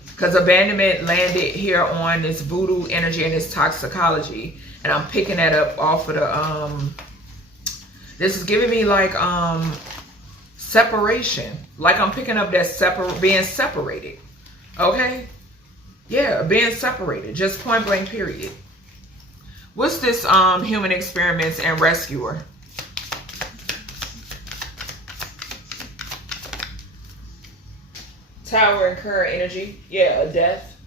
because abandonment landed here on this voodoo energy and this toxicology, and I'm picking that up off of the this is giving me like separation, like I'm picking up that being separated. Okay, yeah, being separated, just point blank period. What's this? Human experiments and rescuer. Tower and current energy. Yeah, a death.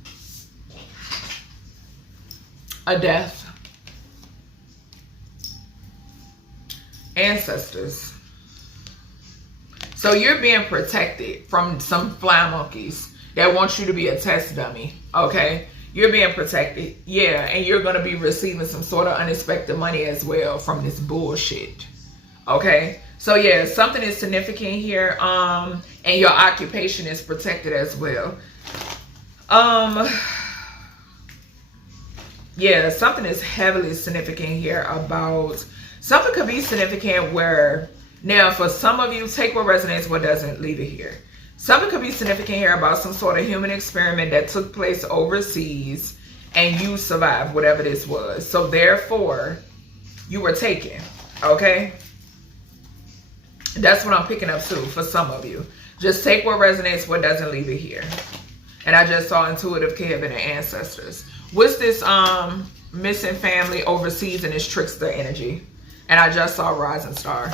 A death. Ancestors. So you're being protected from some fly monkeys that want you to be a test dummy. Okay, you're being protected. Yeah, and you're going to be receiving some sort of unexpected money as well from this bullshit. Okay, so yeah, something is significant here. And your occupation is protected as well. Yeah, something is heavily significant here about something could be significant where, now for some of you, take what resonates, what doesn't, leave it here. Something could be significant here about some sort of human experiment that took place overseas and you survived whatever this was. So therefore, you were taken. Okay, that's what I'm picking up too for some of you. Just take what resonates, what doesn't, leave it here. And I just saw intuitive Kevin and ancestors. What's this missing family overseas and this trickster energy? And I just saw rising star.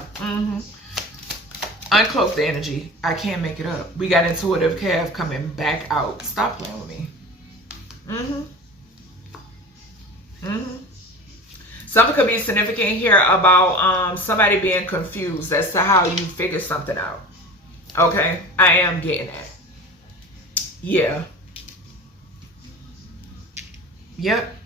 Uncloak the energy. I can't make it up. We got intuitive Kev coming back out. Stop playing with me. Something could be significant here about somebody being confused as to how you figure something out. Okay, I am getting that. Yeah. Yep.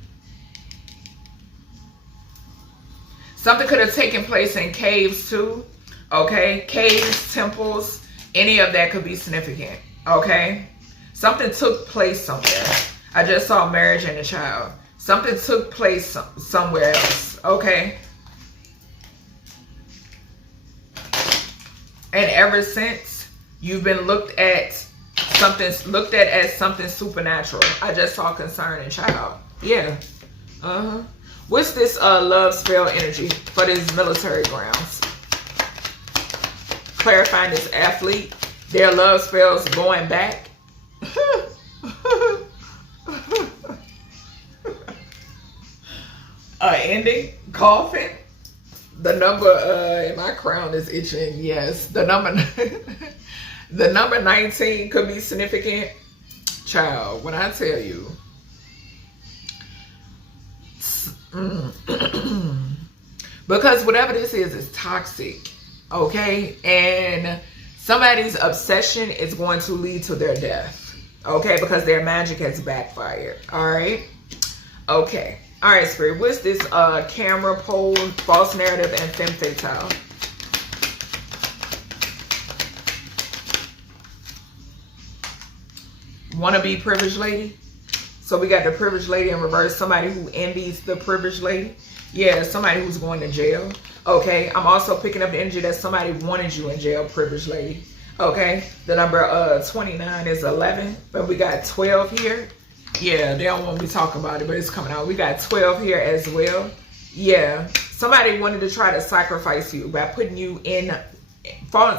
Something could have taken place in caves too. Okay. Caves, temples, any of that could be significant. Okay. Something took place somewhere. I just saw marriage and a child. Something took place somewhere else. Okay. And ever since, you've been looked at as something supernatural. I just saw concerning child. Yeah. What's this love spell energy for this military grounds? Clarifying this athlete. Their love spells going back. Ending. Coughing. The number in my crown is itching. Yes. The number 19 could be significant. Child, when I tell you. Because whatever this is toxic. Okay? And somebody's obsession is going to lead to their death. Okay? Because their magic has backfired. Alright? Okay. Alright, Spirit. What's this camera, pole, false narrative, and femme fatale? Wannabe privileged lady? So we got the privileged lady in reverse. Somebody who envies the privileged lady. Yeah, somebody who's going to jail. Okay, I'm also picking up the energy that somebody wanted you in jail, privileged lady. Okay, the number 29 is 11, but we got 12 here. Yeah, they don't want me to talk about it, but it's coming out. We got 12 here as well. Yeah, somebody wanted to try to sacrifice you by putting you in,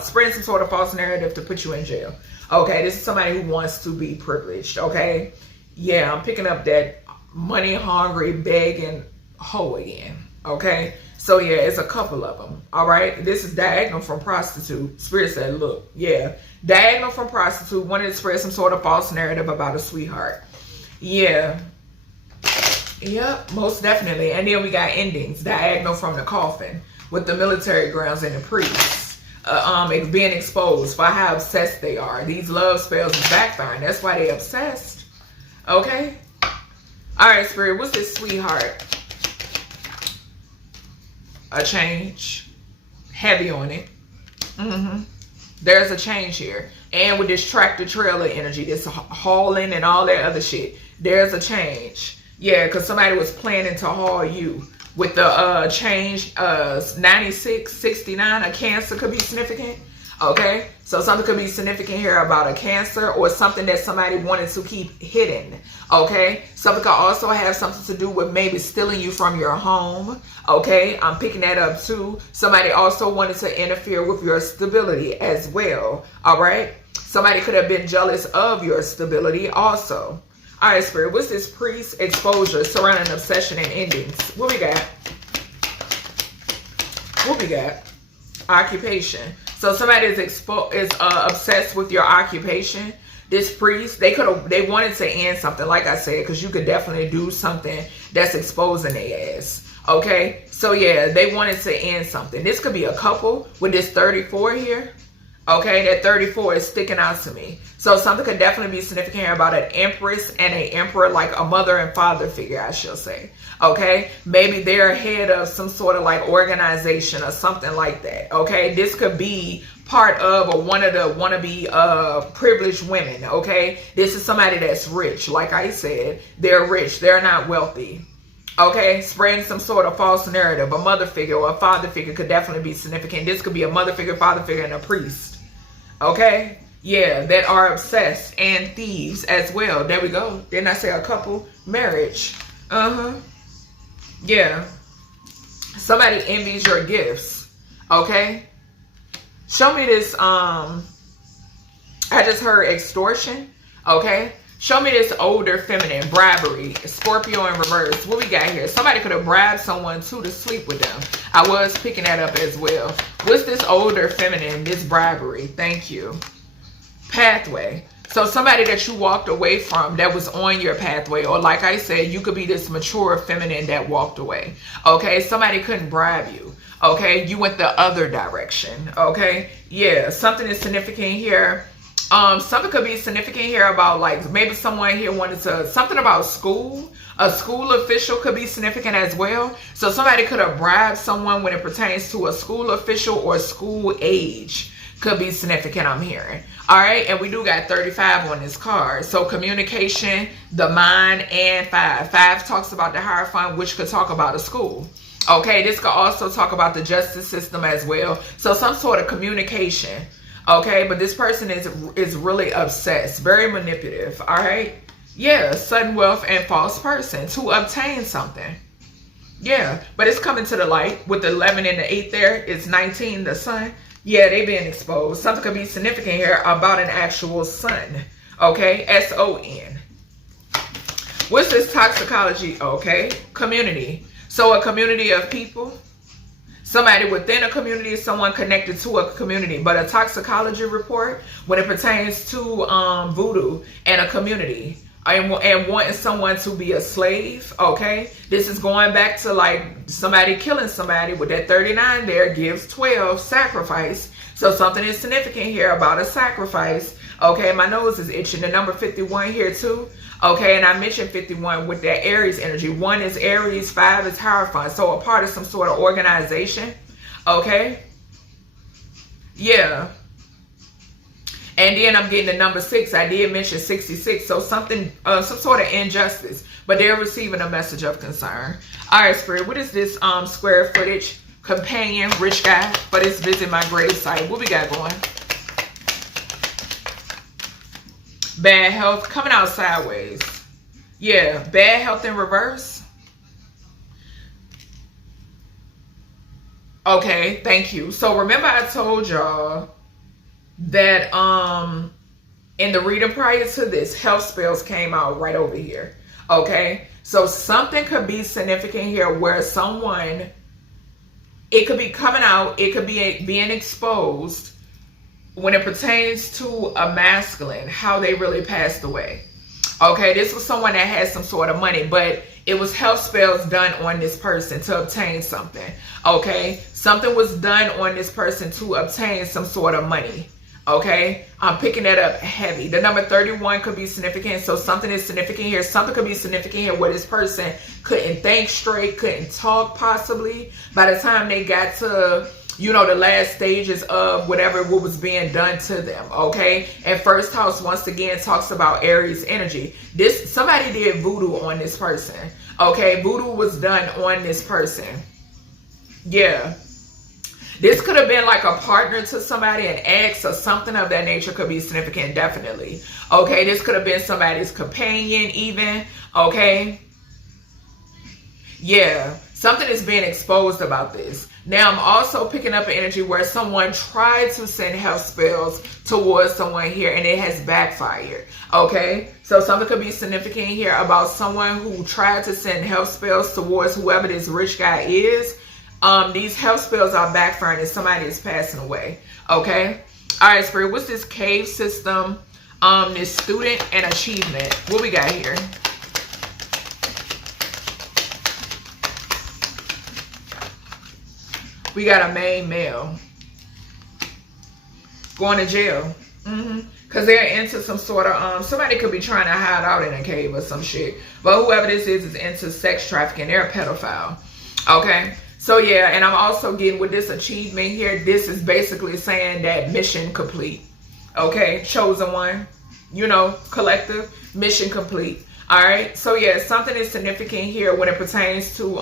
spreading some sort of false narrative to put you in jail. Okay, this is somebody who wants to be privileged. Okay, yeah, I'm picking up that money hungry, begging hoe again. Okay, so yeah, it's a couple of them. All right, this is diagonal from prostitute. Spirit said, look, yeah, diagonal from prostitute wanted to spread some sort of false narrative about a sweetheart. Yeah. Yep, most definitely. And then we got endings, diagonal from the coffin with the military grounds and the priests. Being exposed for how obsessed they are. These love spells is backfiring. That's why they obsessed. Okay? Alright, Spirit, what's this sweetheart? A change. Heavy on it. There's a change here. And with this tractor trailer energy, this hauling and all that other shit, there's a change. Yeah, because somebody was planning to haul you. With the change, 96, 69, a cancer could be significant. Okay, so something could be significant here about a cancer or something that somebody wanted to keep hidden. Okay, something could also have something to do with maybe stealing you from your home. Okay, I'm picking that up too. Somebody also wanted to interfere with your stability as well. All right, somebody could have been jealous of your stability also. All right, Spirit, what's this priest exposure surrounding obsession and endings? What we got? What we got? Occupation. So somebody is obsessed with your occupation. This priest, they wanted to end something, like I said, because you could definitely do something that's exposing their ass. Okay, so yeah, they wanted to end something. This could be a couple with this 34 here. Okay, that 34 is sticking out to me. So something could definitely be significant here about an empress and an emperor, like a mother and father figure, I shall say. Okay, maybe they're head of some sort of like organization or something like that. Okay, this could be part of or one of the wannabe privileged women. Okay, this is somebody that's rich. Like I said, they're rich. They're not wealthy. Okay, spreading some sort of false narrative. A mother figure or a father figure could definitely be significant. This could be a mother figure, father figure, and a priest. Okay, yeah, that are obsessed and thieves as well. There we go. Didn't I say a couple? Marriage. Yeah. Somebody envies your gifts. Okay. Show me this. I just heard extortion. Okay. Show me this older feminine bribery. Scorpio in reverse. What we got here? Somebody could have bribed someone too to sleep with them. I was picking that up as well. What's this older feminine, this bribery? Thank you. Pathway. So somebody that you walked away from that was on your pathway, or like I said, you could be this mature feminine that walked away. Okay, somebody couldn't bribe you. Okay, you went the other direction. Okay, yeah, something is significant here. Something could be significant here about, like, maybe someone here wanted to, something about school. A school official could be significant as well. So somebody could have bribed someone when it pertains to a school official or school age. Could be significant, I'm hearing. All right, and we do got 35 on this card. So communication, the mind, and 5. 5 talks about the Hierophant, which could talk about a school. Okay, this could also talk about the justice system as well. So some sort of communication. Okay, but this person is really obsessed, very manipulative. All right, yeah, sudden wealth and false person to obtain something. Yeah, but it's coming to the light with the 11 and the 8 there. It's 19, the sun. Yeah, they being exposed. Something could be significant here about an actual sun. Okay, S-O-N. What's this toxicology? Okay, community. So a community of people. Somebody within a community, someone connected to a community. But a toxicology report when it pertains to voodoo and a community. And wanting someone to be a slave, okay? This is going back to, like, somebody killing somebody with that 39 there gives 12, sacrifice. So something is significant here about a sacrifice, okay? My nose is itching. The number 51 here too, okay? And I mentioned 51 with that Aries energy. 1 is Aries, 5 is Hierophant. So a part of some sort of organization, okay? Yeah. And then I'm getting the number 6. I did mention 66. So something, some sort of injustice. But they're receiving a message of concern. All right, Spirit. What is this square footage? Companion, rich guy. But it's visit my grave site. What we got going? Bad health. Coming out sideways. Yeah. Bad health in reverse. Okay. Thank you. So remember I told y'all that in the reading prior to this, health spells came out right over here. Okay, so something could be significant here where someone, it could be coming out, it could be being exposed when it pertains to a masculine, how they really passed away. Okay, this was someone that had some sort of money, but it was health spells done on this person to obtain something. Okay, something was done on this person to obtain some sort of money. Okay, I'm picking that up heavy. The number 31 could be significant. So something is significant here. Something could be significant here where this person couldn't think straight, couldn't talk possibly. By the time they got to, you know, the last stages of whatever what was being done to them. Okay, and first house once again talks about Aries energy. This, somebody did voodoo on this person. Okay, voodoo was done on this person. Yeah. This could have been like a partner to somebody, an ex or something of that nature could be significant, definitely. Okay, this could have been somebody's companion even, okay? Yeah, something is being exposed about this. Now, I'm also picking up an energy where someone tried to send health spells towards someone here and it has backfired, okay? So something could be significant here about someone who tried to send health spells towards whoever this rich guy is. These health spells are backfiring and somebody is passing away. Okay. All right, Spirit. What's this cave system? This student and achievement. What we got here? We got a main male going to jail. Because they're into some sort of, somebody could be trying to hide out in a cave or some shit. But whoever this is into sex trafficking. They're a pedophile. Okay. So yeah, and I'm also getting with this achievement here, this is basically saying that mission complete. Okay, chosen one, you know, collective, mission complete. All right, so yeah, something is significant here when it pertains to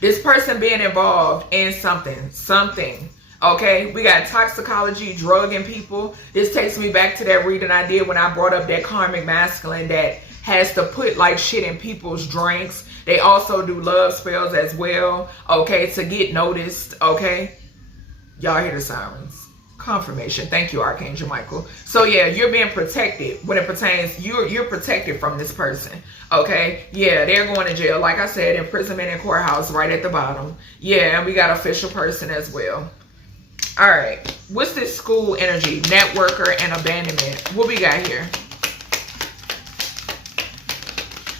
this person being involved in something. Okay, we got toxicology, drugging people. This takes me back to that reading I did when I brought up that karmic masculine that has to put like shit in people's drinks. They also do love spells as well, okay, to get noticed, okay? Y'all hear the sirens. Confirmation. Thank you, Archangel Michael. So yeah, you're being protected when it pertains, you're protected from this person, okay? Yeah, they're going to jail. Like I said, imprisonment and courthouse right at the bottom. Yeah, and we got official person as well. All right, what's this school energy? Networker and abandonment. What we got here?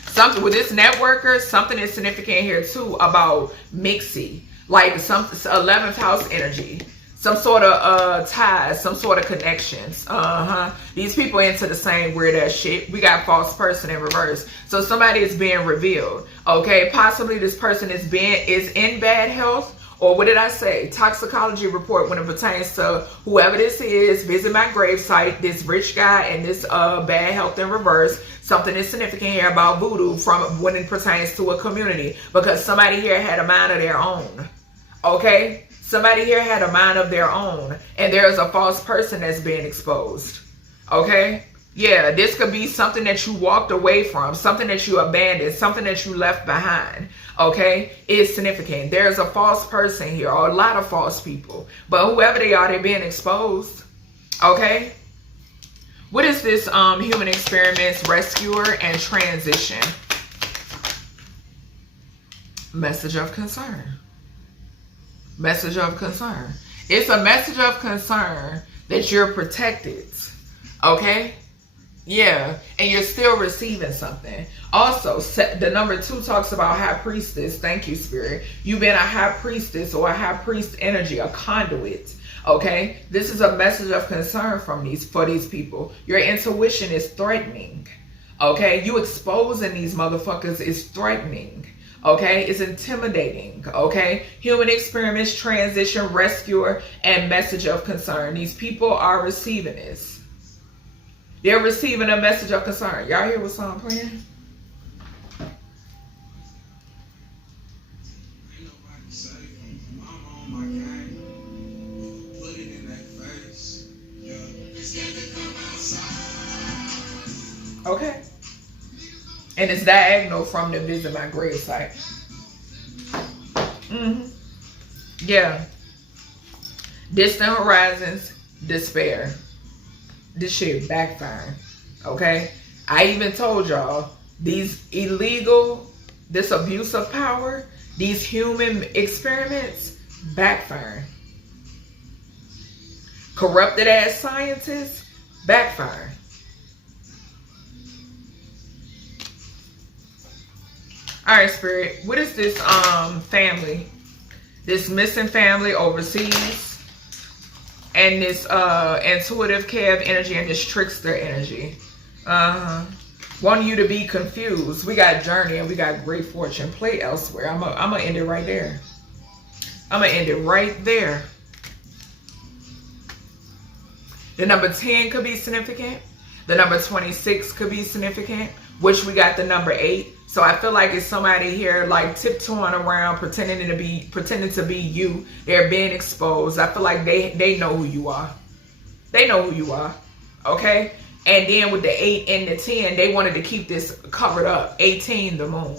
Something with this networker, something is significant here too about mixy, like some 11th house energy. Some sort of ties, some sort of connections. These people into the same weird ass shit. We got false person in reverse. So somebody is being revealed. Okay, possibly this person is in bad health. Or what did I say? Toxicology report when it pertains to whoever this is. Visit my gravesite. This rich guy and this bad health in reverse. Something is significant here about voodoo from when it pertains to a community. Because somebody here had a mind of their own. Okay? Somebody here had a mind of their own. And there's a false person that's being exposed. Okay? Yeah, this could be something that you walked away from. Something that you abandoned. Something that you left behind. Okay? It's significant. There's a false person here. Or a lot of false people. But whoever they are, they're being exposed. Okay? What is this human experiments, rescuer, and transition? Message of concern. Message of concern. It's a message of concern that you're protected. Okay? Yeah. And you're still receiving something. Also, the number 2 talks about high priestess. Thank you, spirit. You've been a high priestess or a high priest energy, a conduit. Okay? This is a message of concern for these people. Your intuition is threatening. Okay? You exposing these motherfuckers is threatening. Okay, it's intimidating. Okay, human experiments, transition, rescuer, and message of concern. These people are receiving this. They're receiving a message of concern. Y'all hear what song playing? Okay. And it's diagonal from the visit my gravesite. Yeah. Distant horizons, despair. This shit backfiring. Okay? I even told y'all, these illegal, this abuse of power, these human experiments, backfiring. Corrupted ass scientists, backfiring. All right, spirit. What is this family? This missing family overseas, and this intuitive Kev energy and this trickster energy. Want you to be confused. We got journey and we got great fortune. Play elsewhere. I'm gonna end it right there. I'm gonna end it right there. The number 10 could be significant. The number 26 could be significant. Which we got the number 8. So I feel like it's somebody here like tiptoeing around, pretending to be you. They're being exposed. I feel like they know who you are. They know who you are. Okay? And then with the 8 and the 10, they wanted to keep this covered up. 18, the moon.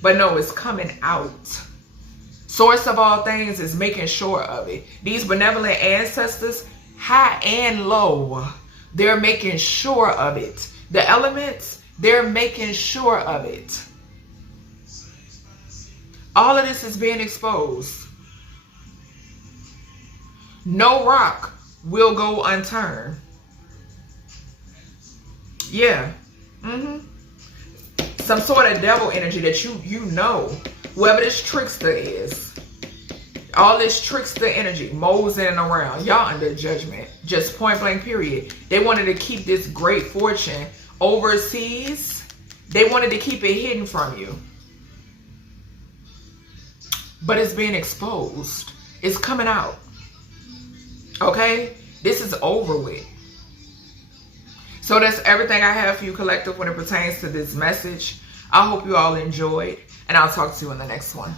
But no, it's coming out. Source of all things is making sure of it. These benevolent ancestors, high and low, they're making sure of it. The elements, they're making sure of it. All of this is being exposed. No rock will go unturned. Yeah. Some sort of devil energy that you know. Whoever this trickster is. All this trickster energy moseying around. Y'all under judgment. Just point blank period. They wanted to keep this great fortune overseas. They wanted to keep it hidden from you. But it's being exposed. It's coming out. Okay? This is over with. So that's everything I have for you, collective, when it pertains to this message. I hope you all enjoyed. And I'll talk to you in the next one.